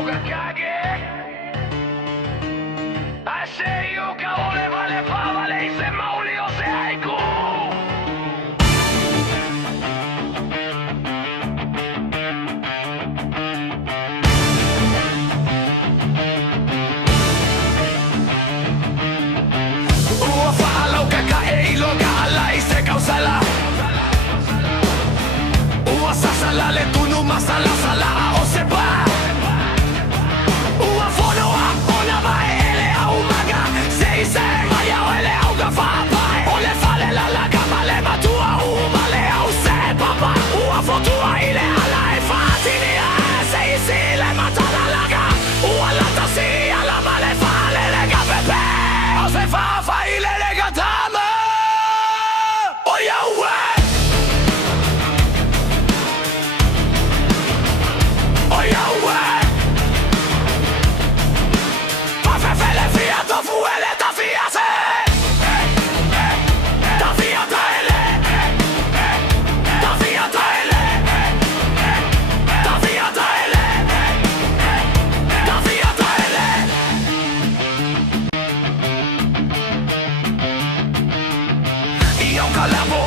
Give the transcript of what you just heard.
ukakage. Asei ukaole vale pavale isema uliose haiku. Ua faala ukakae iloka ala ise kausala. Ua sasala le tunu masala sala a osepa. Ua fonoa ona vai ele a umaga. Se ise maya ele au gafapai. Ole fale la la kamale matua umale au se papa. Ua fotua ile ala e fatinia. Se isi le matala laga. Ua lata si ala male fale le gapepe. Ose fafa ile le gatama. Oya ue. Oya ue. Fafefele fia tofu ele tafia se. Tafia taele. Tafia taele. Tafia taele. Tafia taele. Io calavo